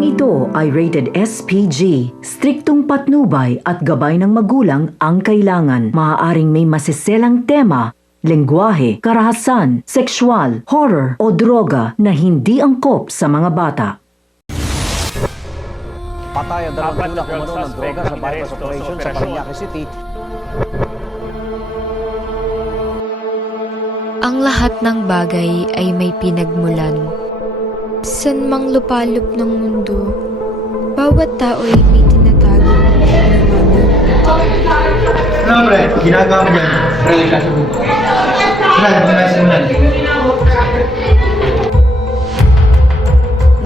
Pelikulang ito ay rated SPG. Striktong patnubay at gabay ng magulang ang kailangan. Maaaring may masiselang tema, lengguwahe, karahasan, sexual, horror o droga na hindi angkop sa mga bata. Patay ang dalawang tulak umano ng droga sa bypass operation sa Parañaque City. Ang lahat ng bagay ay may pinagmulan. San mang lupalop ng mundo, bawat tao ay may tinatago ng liwanag. Ano pre? Ginagawa mo dyan? Pre, kasi po.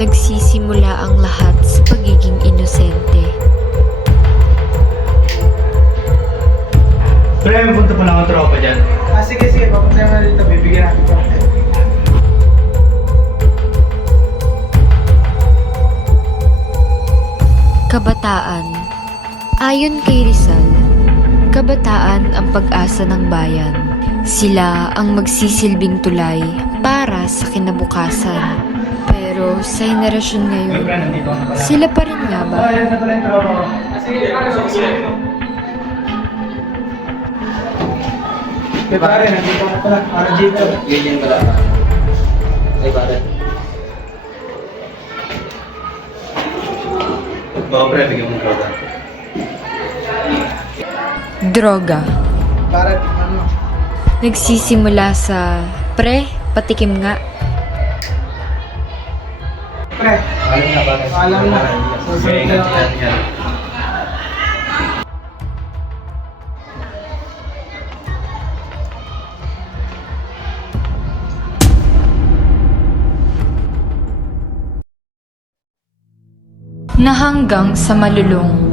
Nagsisimula ang lahat sa pagiging inosente. Pre, may punta pa lang ang tropa dyan. Sige, papunta na dito. Bibigyan natin ko. Kabataan. Ayon kay Rizal, kabataan ang pag-asa ng bayan. Sila ang magsisilbing tulay para sa kinabukasan. Pero sa henerasyon ngayon, sila pa rin nga ba? Ayan na pala yung tropa ko. Kaya pare, nandito ka pala. Para dito. Ganyan pala. Ay, pare. Oo, pre, bigyan mo droga. Droga. Para, ano? Nagsisimula sa pre, patikim nga. Pre, Alam na, pare. Alam na. Okay, yan. Na hanggang sa malulong.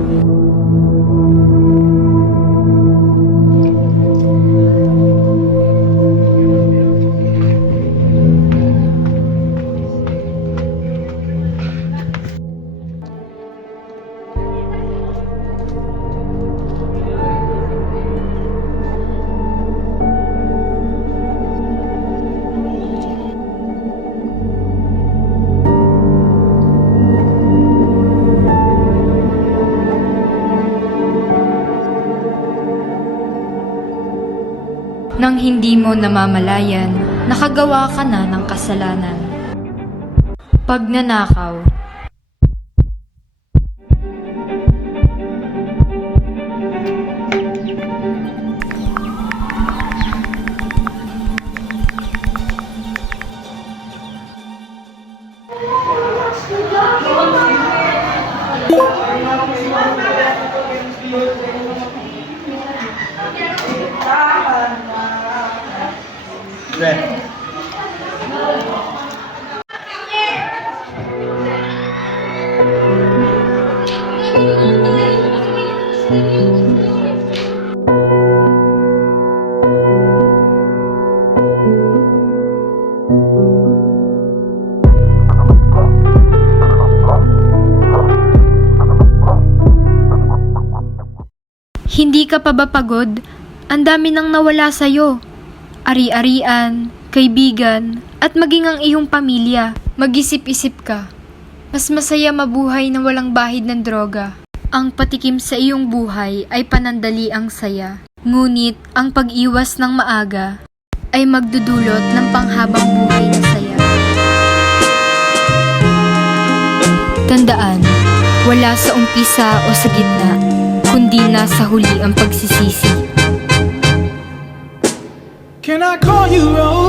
Nang hindi mo namamalayan, nakagawa ka na ng kasalanan. Pagnanakaw. Pre. Hindi ka pa ba pagod? Ang dami nang nawala sa'yo. Ari-arian, kaibigan, at maging ang iyong pamilya. Mag-isip-isip ka. Mas masaya mabuhay na walang bahid ng droga. Ang patikim sa iyong buhay ay panandali ang saya. Ngunit ang pag-iwas ng maaga ay magdudulot ng panghabang buhay na saya. Tandaan, wala sa umpisa o sa gitna, kundi nasa huli ang pagsisisi. Can I call you Rose?